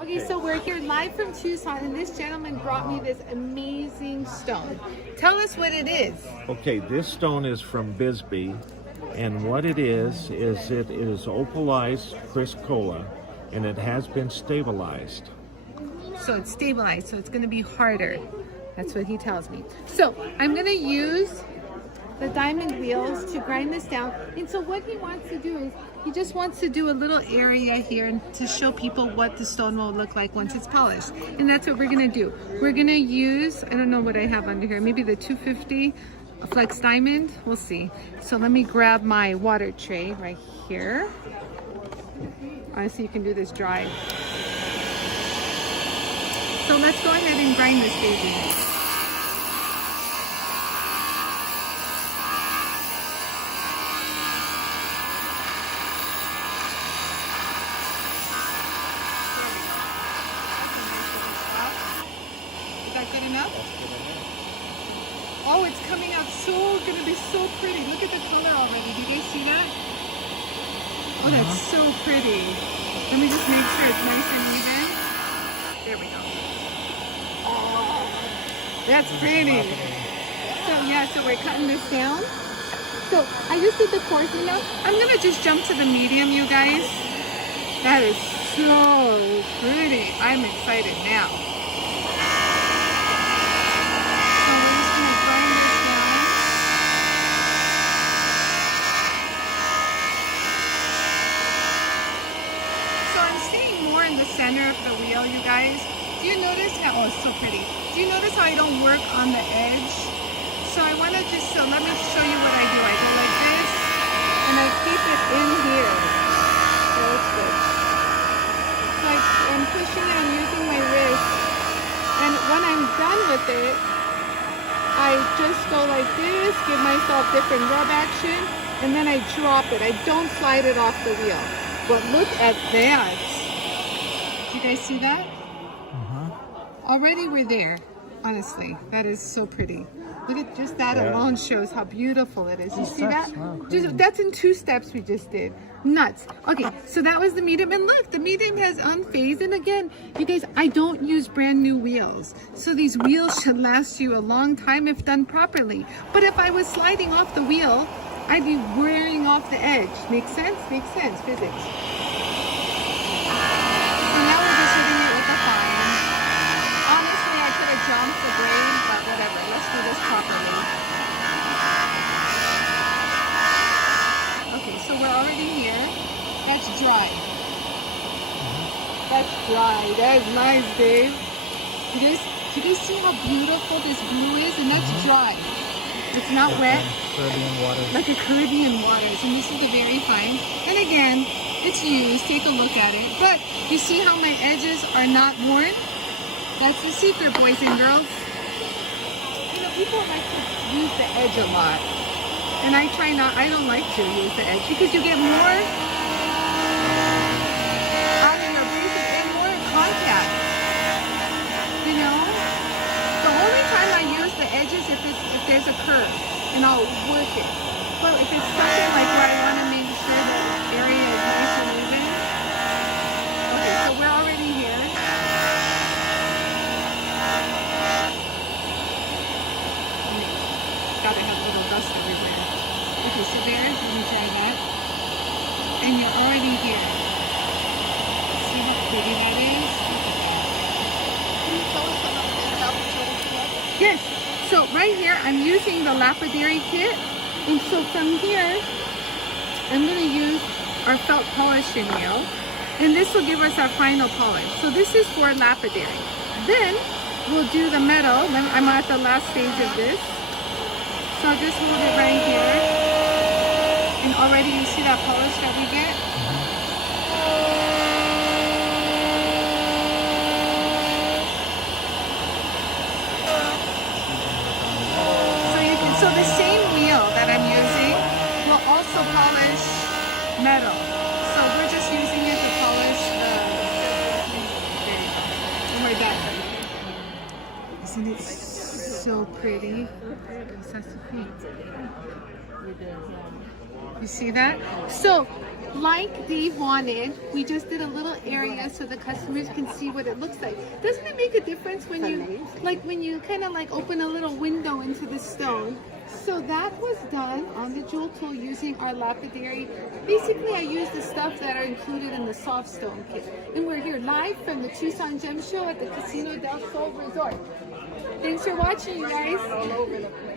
Okay, so we're here live from Tucson, and this gentleman brought me this amazing stone. Tell us what it is. Okay, this stone is from Bisbee, and what it is it is opalized criscola, and it has been stabilized. So it's stabilized, so it's going to be harder. That's what he tells me. So I'm going to use the diamond wheels to grind this down. And so what he wants to do is he just wants to do a little area here and to show people what the stone will look like once it's polished. And that's what we're gonna do. We're gonna use, I don't know what I have under here, maybe the 250 flex diamond, we'll see. So let me grab my water tray right here. Honestly, you can do this dry. So let's go ahead and grind this baby. Good enough? Oh, it's coming out gonna be so pretty. Look at the color already. Do you guys see that? Oh, that's so pretty. Let me just make sure it's nice and even. There we go. Oh, that's pretty. So yeah, so we're cutting this down. So I just did the coarse enough. I'm gonna just jump to the medium, you guys. That is so pretty. I'm excited now. Center of the wheel, you guys. Do you notice how, oh, it's so pretty. Do you notice how I don't work on the edge? So I want to just, so let me show you what I do. I go like this, and I keep it in here. So it's good. Like I'm pushing it, I'm using my wrist. And when I'm done with it, I just go like this, give myself different rub action, and then I drop it. I don't slide it off the wheel. But look at that. You guys see that? Already we're there. Honestly, that is so pretty. Look at just that alone shows how beautiful it is. You see that? That's in 2 steps we just did. Nuts. Okay, so that was the medium, and look, the medium has unfazed. And again, you guys, I don't use brand new wheels, so these wheels should last you a long time if done properly. But if I was sliding off the wheel, I'd be wearing off the edge. Make sense? Makes sense. Physics. Jump the blade, but whatever. Let's do this properly. Okay, so we're already here. That's dry. That's dry. That's nice, babe. Do you guys see how beautiful this blue is? And that's dry. It's not wet. Caribbean waters. Like a Caribbean waters. And this is the very fine. And again, it's used. Take a look at it. But you see how my edges are not worn? That's the secret, boys and girls. You know, people like to use the edge a lot. And I don't like to use the edge because you get more out of your basic and more contact. You know? The only time I use the edges if there's a curve, and I'll work it. But if it's something like where I want to make sure the area is nice and even. Okay, so we're already here. Gotta have a little dust everywhere. Okay, so there, let me try that. And you're already here. See how pretty that is? Look at that. Can you tell us about the lapidary kit? Yes. So right here, I'm using the lapidary kit. And so from here, I'm going to use our felt polishing wheel. And this will give us our final polish. So this is for lapidary. Then we'll do the metal. I'm at the last stage of this. So I'll just hold it right here. And already you see that polish that we get? So the same wheel that I'm using will also polish metal. So we're just using it to polish and we're done. Isn't it so pretty? You see that? So like Dave wanted, we just did a little area so the customers can see what it looks like. Doesn't it make a difference when you kind of like open a little window into the stone? So that was done on the jewel tool using our lapidary. Basically, I used the stuff that are included in the soft stone kit. And we're here live from the Tucson Gem Show at the Casino del Sol Resort. Thanks for watching, you guys.